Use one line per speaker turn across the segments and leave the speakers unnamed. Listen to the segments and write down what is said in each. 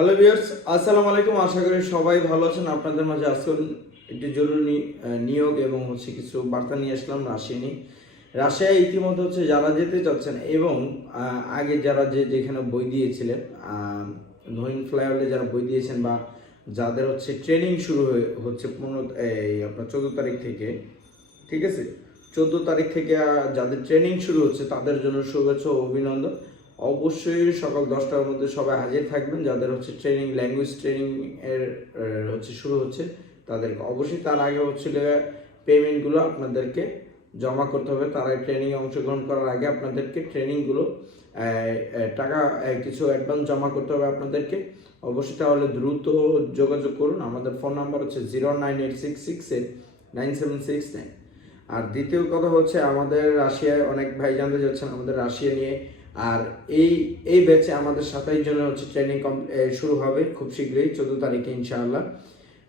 Hello viewers, আসসালামু আলাইকুম। আশা করি সবাই ভালো আছেন। আপনাদের মাঝে আজকে একটি জরুরি নিয়োগ এবং হচ্ছে কিছু বার্তা নিয়ে আসলাম রাশিয়া নিয়ে। রাশিয়ায় ইতিমধ্যে হচ্ছে যারা যেতে চাচ্ছেন এবং আগে যারা যে যেখানে বই দিয়েছিলেন নহিন ফ্লাইওভারে যারা বই দিয়েছেন বা যাদের হচ্ছে ট্রেনিং শুরু হয়ে, হচ্ছে পনেরো, এই আপনার চোদ্দ তারিখ থেকে, ঠিক আছে? চোদ্দ তারিখ থেকে যাদের ট্রেনিং শুরু হচ্ছে তাদের জন্য শুভেচ্ছা ও অভিনন্দন। অবশ্যই সকাল দশটার মধ্যে সবাই হাজির থাকবেন, যাদের হচ্ছে ট্রেনিং ল্যাঙ্গুয়েজ ট্রেনিং এর হচ্ছে শুরু হচ্ছে, তাদেরকে অবশ্যই তার আগে হচ্ছিল পেমেন্টগুলো আপনাদেরকে জমা করতে হবে। তার ট্রেনিংয়ে অংশগ্রহণ করার আগে আপনাদেরকে ট্রেনিংগুলো টাকা কিছু অ্যাডভান্স জমা করতে হবে আপনাদেরকে। অবশ্যই তাহলে দ্রুত যোগাযোগ করুন। আমাদের ফোন নাম্বার হচ্ছে zero nine eight six six eight nine seven six nine আর দ্বিতীয় কথা হচ্ছে আমাদের রাশিয়ায় অনেক ভাই জানতে যাচ্ছেন আমাদের রাশিয়া নিয়ে আর এই এই ব্যাচে আমাদের সাতাইশ জনের হচ্ছে ট্রেনিং শুরু হবে খুব শীঘ্রই, চোদ্দ তারিখে ইনশাআল্লাহ।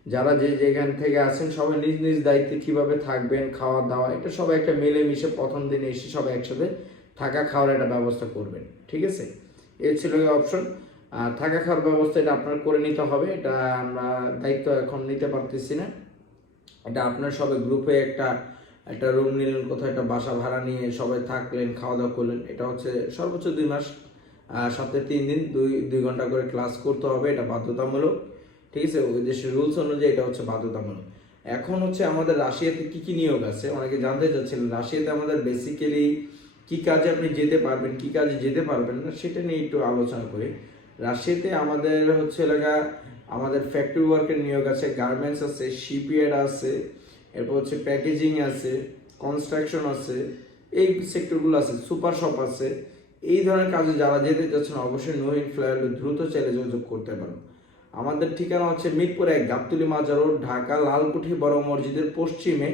যারা যে যেখান থেকে আছেন, সবাই নিজ নিজ দায়িত্বে কীভাবে থাকবেন খাওয়া দাওয়া এটা সবাই একটা মিলেমিশে প্রথম দিনে এসে সবাই একসাথে থাকা, খাওয়ার একটা ব্যবস্থা করবেন, ঠিক আছে? এই ছিল অপশন আর থাকা, খাওয়ার ব্যবস্থা এটা আপনার করে নিতে হবে, এটা আমরা দায়িত্ব এখন নিতে পারতেছি না। এটা আপনার সবাই গ্রুপে একটা একটা রুম নিলেন, কোথাও একটা বাসা ভাড়া নিয়ে সবাই থাকলেন খাওয়া দাওয়া করলেন, এটা হচ্ছে সর্বোচ্চ দুই মাস সপ্তাহে তিন দিন, দুই দুই ঘণ্টা করে ক্লাস করতে হবে, এটা বাধ্যতামূলক, ঠিক আছে? ওই দেশের রুলস অনুযায়ী এটা হচ্ছে বাধ্যতামূলক। এখন হচ্ছে আমাদের রাশিয়াতে কি কি নিয়োগ আছে? অনেকে জানতে চাচ্ছিলেন, রাশিয়াতে আমাদের বেসিক্যালি কি কাজে আপনি যেতে পারবেন, কি কাজে যেতে পারবেন না, সেটা নিয়ে একটু আলোচনা করি। রাশিয়াতে আমাদের হচ্ছে এলাকা, আমাদের ফ্যাক্টরি ওয়ার্কের নিয়োগ আছে গার্মেন্টস আছে শিপইয়ার্ড আছে এরপর হচ্ছে প্যাকেজিং আছে কনস্ট্রাকশন আছে, এই সেক্টরগুলো আছে সুপার শপ আছে। এই ধরনের কাজে যারা যেতে চাচ্ছেন, অবশ্যই নোহিন ফ্লাইয়ার দ্রুত চাইলে যোগাযোগ করতে পারেন। আমাদের ঠিকানা হচ্ছে মিরপুর এক, গাবতুলি মাজার রোড, ঢাকা, লালকুঠি, বড় মসজিদের পশ্চিমে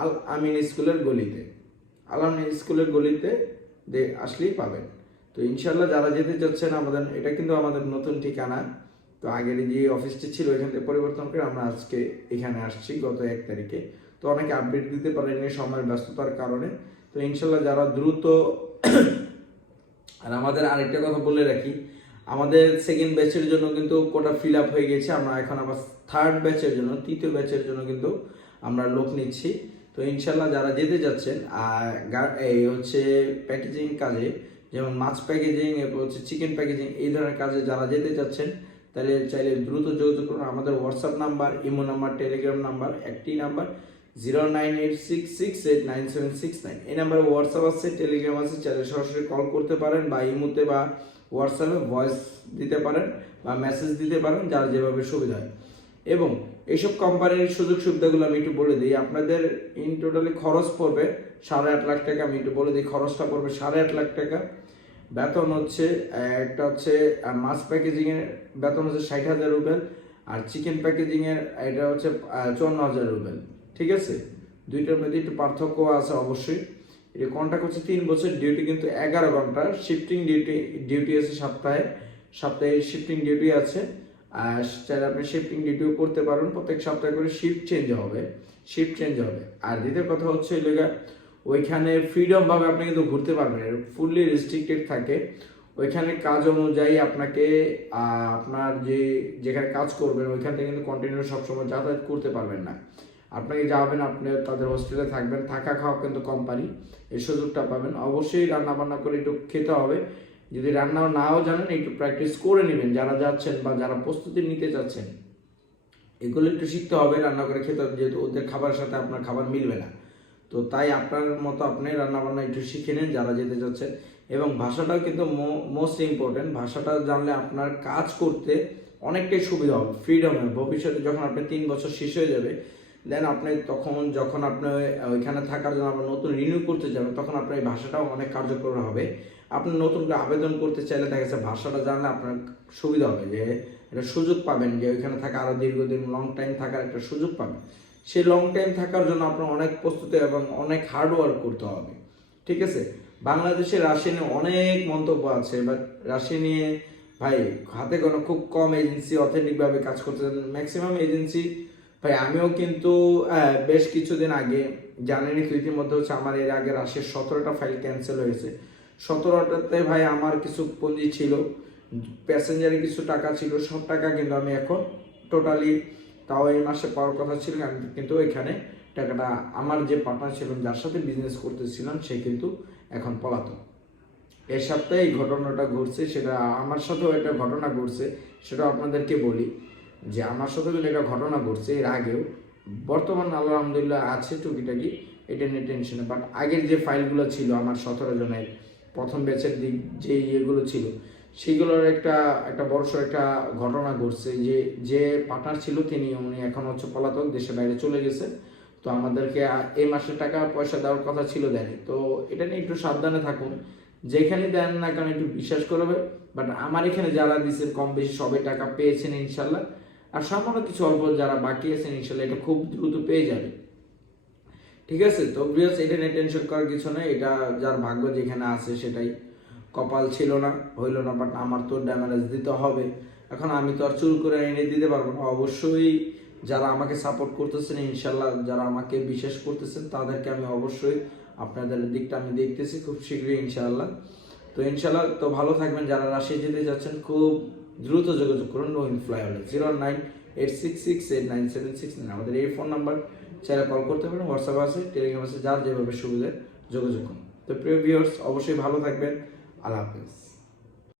আল আমিন স্কুলের গলিতে। আল আমিন স্কুলের গলিতে আসলেই পাবেন। তো ইনশাল্লাহ যারা যেতে চাচ্ছেন, আমাদের এটা কিন্তু আমাদের নতুন ঠিকানা। তো আগের যে অফিসটি ছিল, এখান থেকে পরিবর্তন করে আমরা আজকে এখানে আসছি গত এক তারিখে। তো অনেকে আপডেট দিতে পারেনি সময়ের ব্যস্ততার কারণে। তো ইনশাল্লাহ যারা দ্রুত আর আমাদের আরেকটা কথা বলে রাখি, আমাদের সেকেন্ড ব্যাচের জন্য কিন্তু কোটা ফিল আপ হয়ে গেছে। আমরা এখন আবার থার্ড ব্যাচের জন্য, তৃতীয় ব্যাচের জন্য কিন্তু আমরা লোক নিচ্ছি। তো ইনশাল্লাহ যারা যেতে যাচ্ছেন, আর এই হচ্ছে প্যাকেজিং কাজে, যেমন মাছ প্যাকেজিং এরপর হচ্ছে চিকেন প্যাকেজিং এই ধরনের কাজে যারা যেতে চাচ্ছেন তাহলে চাইলে দ্রুত যোগাযোগ করুন। আমাদের WhatsApp number, imo number Telegram number, একটি number zero nine eight six six eight nine seven six nine এই নাম্বারে হোয়াটসঅ্যাপ আছে টেলিগ্রাম আছে, চাইলে সরাসরি কল করতে পারেন বা ইমোতে বা হোয়াটসঅ্যাপে ভয়েস দিতে পারেন বা মেসেজ দিতে পারেন, যার যেভাবে সুবিধা হয়। এবং এইসব কোম্পানির সুযোগ সুবিধাগুলো আমি একটু বলে দিই। আপনাদের ইন টোটালি খরচ পড়বে সাড়ে আট লাখ টাকা। আমি একটু বলে দিই, খরচটা পড়বে সাড়ে আট লাখ টাকা। বেতন হচ্ছে, একটা হচ্ছে মাছ প্যাকেজিং এর বেতন হচ্ছে ষাট হাজার রুবেল, আর চিকেন প্যাকেজিং এর এটা হচ্ছে চুয়ান্ন হাজার রুবেল, ঠিক আছে? দুইটার মধ্যে একটু পার্থক্য আছে অবশ্যই। এটা কন্ট্রাক্ট হচ্ছে তিন বছর ডিউটি কিন্তু এগারো ঘণ্টা শিফটিং ডিউটি ডিউটি আছে সপ্তাহে সপ্তাহে শিফটিং ডিউটি আছে, আর চাইলে আপনি শিফটিং ডিউটিও করতে পারেন, প্রত্যেক সপ্তাহে করে শিফট চেঞ্জ হবে শিফট চেঞ্জ হবে। আর দ্বিতীয় কথা হচ্ছে এলাকা ওইখানে ফ্রিডম ভাবে আপনি কিন্তু ঘুরতে পারবেন। ফুললি রেস্ট্রিক্টেড থাকে। ওইখানে কাজ অনুযায়ী আপনাকে আপনার যে, যেখানে কাজ করবেন, ওইখান থেকে কিন্তু কন্টিনিউ সবসময় যাতায়াত করতে পারবেন না। আপনাকে যাবেন, আপনি তাদের হোস্টেলে থাকবেন। থাকা খাওয়া কিন্তু কোম্পানি এই সুযোগটা পাবেন। অবশ্যই রান্না বান্না করে একটু খেতে হবে। যদি রান্না নাও জানেন, একটু প্র্যাকটিস করে নেবেন। যারা যাচ্ছেন বা যারা প্রস্তুতি নিতে যাচ্ছেন এগুলো একটু শিখতে হবে রান্না করে খেতে। হবে যেহেতু ওদের খাবারের সাথে আপনার খাবার মিলবে না। তো তাই আপনার মতো আপনি রান্না বান্না একটু শিখে নিন যারা যেতে চাচ্ছেন। এবং ভাষাটাও কিন্তু মোস্ট ইম্পর্টেন্ট ভাষাটা জানলে আপনার কাজ করতে অনেকটাই সুবিধা হবে ফ্রিডম হবে। ভবিষ্যতে যখন আপনি তিন বছর শেষ হয়ে যাবে দেন আপনি তখন যখন আপনি ওইখানে থাকার জন্য আপনার নতুন রিনিউ করতে যাবেন, তখন আপনার এই ভাষাটাও অনেক কার্যকর হবে। আপনি নতুন করে আবেদন করতে চাইলে দেখা যাচ্ছে ভাষাটা জানলে আপনার সুবিধা হবে যে, একটা সুযোগ পাবেন যে ওইখানে থাকা আরও দীর্ঘদিন লং টাইম থাকার একটা সুযোগ পাবেন। সেই লং টাইম থাকার জন্য আপনার অনেক প্রস্তুতি এবং অনেক হার্ড ওয়ার্ক করতে হবে। ঠিক আছে? বাংলাদেশে রাশিয়া নিয়ে অনেক মন্তব্য আছে বাট রাশিয়া নিয়ে ভাই, হাতে কোনো খুব কম এজেন্সি অথেন্টিক ভাবে কাজ করতেছেন ম্যাক্সিমাম এজেন্সি ভাই, আমিও কিন্তু বেশ কিছুদিন আগে জানেনি ইতিমধ্যে হচ্ছে আমার এর আগে রাশিয়ার সতেরোটা ফাইল ক্যান্সেল হয়েছে। সতেরোটাতে ভাই আমার কিছু পুঁজি ছিল প্যাসেঞ্জারে কিছু টাকা ছিল, সব টাকা কিন্তু আমি এখন টোটালি তাও এই মাসে পাওয়ার কথা ছিল কিন্তু এখানে টাকাটা আমার যে পার্টনার ছিলাম যার সাথে বিজনেস করতেছিলাম, সে কিন্তু এখন পলাতক। এর সপ্তাহে এই ঘটনাটা ঘটছে, সেটা আমার সাথেও একটা ঘটনা ঘটছে সেটা আপনাদেরকে বলি যে আমার সাথেও কিন্তু একটা ঘটনা ঘটছে, এর আগেও। বর্তমান আলহামদুলিল্লাহ আছে টুকিটাকি, এটা নিয়ে টেনশনে বাট আগের যে ফাইলগুলো ছিল, আমার সতেরো জনের প্রথম ব্যাচের দিক, যে ইয়েগুলো ছিল সেইগুলোর একটা একটা বড়সড় একটা ঘটনা ঘটছে যে যে পার্টনার ছিল তিনি, উনি এখন হচ্ছে পলাতক, দেশের বাইরে চলে গেছে। তো আমাদেরকে এই মাসে টাকা, পয়সা দেওয়ার কথা ছিল দেয়নি তো এটা নিয়ে একটু সাবধানে থাকুন। যেখানে দেন না কেন একটু বিশ্বাস করবে বাট আমার এখানে যারা দিচ্ছে কম বেশি সবাই টাকা পেয়েছেন ইনশাল্লাহ। আর সামান্য কিছু অল্প যারা বাকি আছেন, ইনশাল্লাহ এটা খুব দ্রুত পেয়ে যাবে। ঠিক আছে? তো বিয়াস এটা নিয়ে টেনশন করার কিছু নেই। এটা যার ভাগ্য যেখানে আছে সেটাই। কপাল ছিল না, হইল না বাট আমার তো ড্যামেজ দিতে হবে। এখন আমি তো আর চুর করে এনে দিতে পারব না। অবশ্যই যারা আমাকে সাপোর্ট করতেছেন ইনশাল্লাহ যারা আমাকে বিশ্বাস করতেছেন, তাদেরকে আমি অবশ্যই আপনাদের দিকটা আমি দেখতেছি খুব শীঘ্রই ইনশাল্লাহ তো ইনশাল্লাহ তো ভালো থাকবেন। যারা রাশিয়া যেতে যাচ্ছেন, খুব দ্রুত যোগাযোগ করুন। Rohin flyover zero nine eight six six eight nine seven six nine. আমাদের এই ফোন নাম্বার, চাইলে কল করতে পারেন। হোয়াটসঅ্যাপ আছে, টেলিগ্রাম আছে, যার যেভাবে সুবিধা যোগাযোগ করুন। তো প্রিয় ভিউয়ার্স, অবশ্যই ভালো থাকবেন। আল্লাহ হাফেজ।